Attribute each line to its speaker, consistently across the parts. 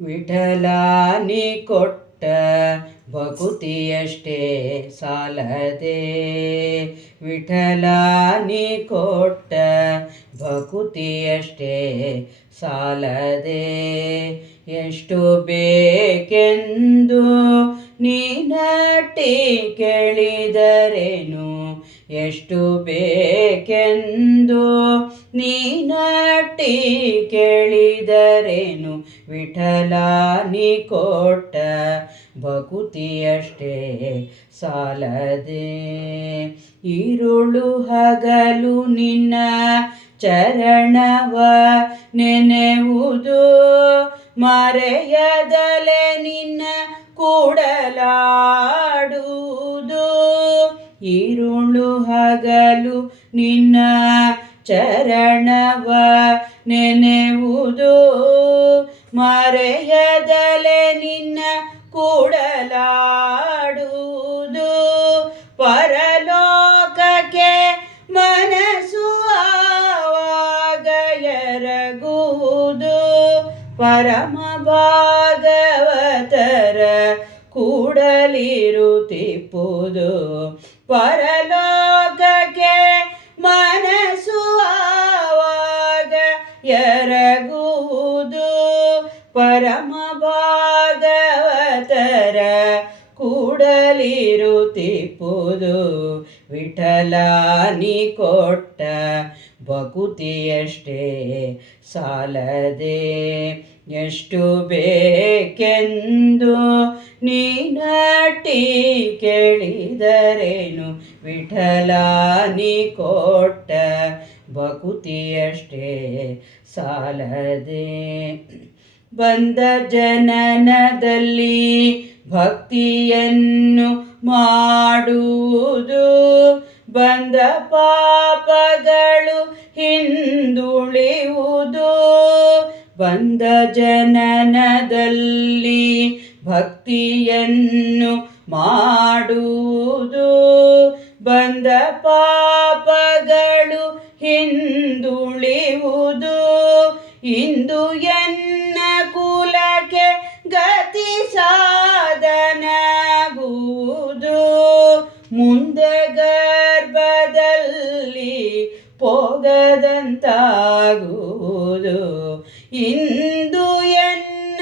Speaker 1: ವಿಠಲಾನಿ ಕೊಟ್ಟ ಭಕುತಿಯಷ್ಟೇ ಸಾಲದೆ. ವಿಠಲಾನಿ ಕೊಟ್ಟ ಭಕುತಿಯಷ್ಟೇ ಸಾಲದೆ. ಎಷ್ಟು ಬೇಕೆಂದು ನೀನಟ್ಟಿ ಕೇಳಿದರೇನು? ಎಷ್ಟು ಬೇಕೆಂದು ನೀನಟ್ಟಿ ಕೇಳಿದರೇನು? ವಿಠಲಾನಿ ಕೊಟ್ಟ ಭಕುತಿಯಷ್ಟೇ ಸಾಲದೆ. ಇರುಳು ಹಗಲು ನಿನ್ನ ಚರಣವ ನೆನೆವುದು ಮರೆಯದಲೆ ನಿನ್ನ ಕೂಡಲಾಡುವುದು. ಇರುಳು ಹಗಲು ನಿನ್ನ ಚರಣವ ನೆನೆವುದು ಮರೆಯದಲೆ ನಿನ್ನ ಕೂಡಲಾಡುವುದು. ಪರಲೋಕಕ್ಕೆ ಮನಸ್ಸು ಆವಾಗ ಎರಗುವುದು. ಪರಮ ಭಾಗವತರ ಕೂಡಲಿರುತ್ತಿಪ್ಪುದು ಪರಲೋಕಕ್ಕೆ ಮನಸ್ಸು ಆವಾಗ ಕೂಡಲಿರುತ್ತಿಪ್ಪುದು ವಿಠಲಾನಿ ಕೊಟ್ಟ ಬಕುತಿಯಷ್ಟೇ ಸಾಲದೆ ಎಷ್ಟು ಬೇಕೆಂದು ನೀನಟ್ಟಿ ಕೇಳಿದರೇನು? ವಿಠಲಾನಿ ಕೊಟ್ಟ ಬಕುತಿಯಷ್ಟೇ ಸಾಲದೆ ಬಂದ ಜನನದಲ್ಲಿ ಭಕ್ತಿಯನ್ನು ಮಾಡುವುದು. ಬಂದ ಪಾಪಗಳು ಹಿಂದುಳಿಯುವುದು. ಬಂದ ಜನನದಲ್ಲಿ ಭಕ್ತಿಯನ್ನು ಮಾಡುವುದು. ಬಂದ ಪಾಪಗಳು ಹಿಂದುಳಿಯುವುದು. ಇಂದು ಪೋಗದಂತಾಗುವುದು ಇಂದು ಎನ್ನ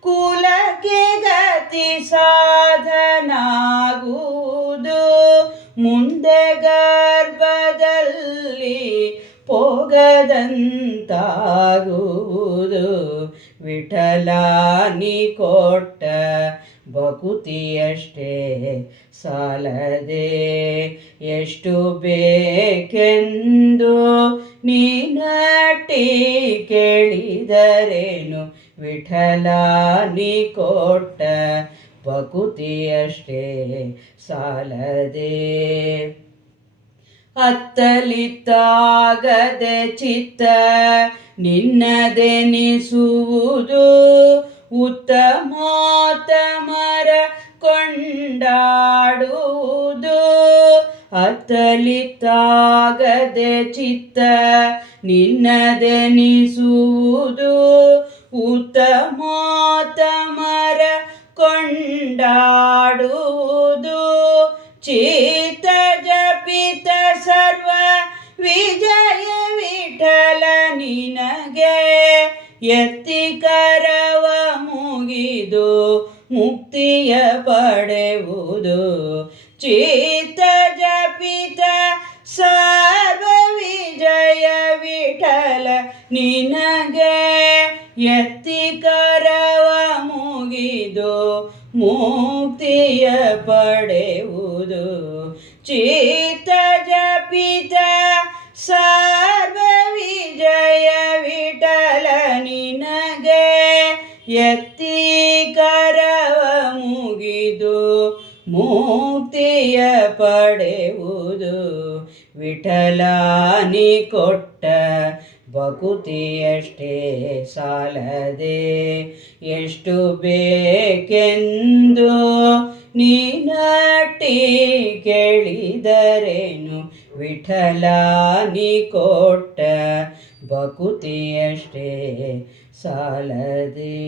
Speaker 1: ಕುಲಕ್ಕೆ ಗತಿ ಸಾಧನಾಗುವುದು. ಮುಂದೆ ಗರ್ಭದಲ್ಲಿ ಪೋಗದಂತಾಗುವುದು. ವಿಠಲಾನಿ ಕೊಟ್ಟ ಬಕುತಿಯಷ್ಟೇ ಸಾಲದೆ. ಎಷ್ಟು ಬೇಕೆಂದು ನೀನಟ್ಟಿ ಕೇಳಿದರೇನು? ವಿಠಲಾನಿ ಕೊಟ್ಟ ಬಕುತಿಯಷ್ಟೇ ಸಾಲದೆ. ಅತ್ತಲಿತ್ತಾಗದೆ ಚಿತ್ತ ನಿನ್ನದೆನಿಸುವುದು ಉತ್ತಮೋತ್ತಮರ ಕೊಂಡಾಡುವುದು ಅತ್ತಲಿತ್ತಾಗದೆ ಚಿತ್ತ ನಿನ್ನದೆನಿಸುವುದು ಉತ್ತಮೋತ್ತಮರ ಕೊಂಡಾಡುವುದು ಚಿತ್ತ ಜಪಿತ ಸರ್ವ ವಿಜಯ ವಿಠಲ ನಿನಗೆ. ಎತ್ತಿ ಕರವ ಮುಗಿದು ಮುಕ್ತಿಯ ಪಡೆಯುವುದು ಚಿತ್ತ ಜಪಿತ ವಿಜಯ ವಿಠಲ. ನಿನಗೆ ಎತ್ತಿ ಕರವ ಮುಗಿದು ಮುಕ್ತಿಯ ಪಡೆಯುವುದು ಚಿತ್ತ ಜಪಿತ ವಿಜಯ ವಿಠಲ. ನಿನಗೆ ಎತ್ತಿ ಪಡೆಯುವುದು ವಿಠಲಾನಿ ಕೊಟ್ಟ ಬಕುತಿಯಷ್ಟೇ ಸಾಲದೆ. ಎಷ್ಟು ಬೇಕೆಂದು ನೀನಟ್ಟಿ ಕೇಳಿದರೇನು. ವಿಠಲಾನಿ ಕೊಟ್ಟ ಬಕುತಿಯಷ್ಟೇ ಸಾಲದೆ.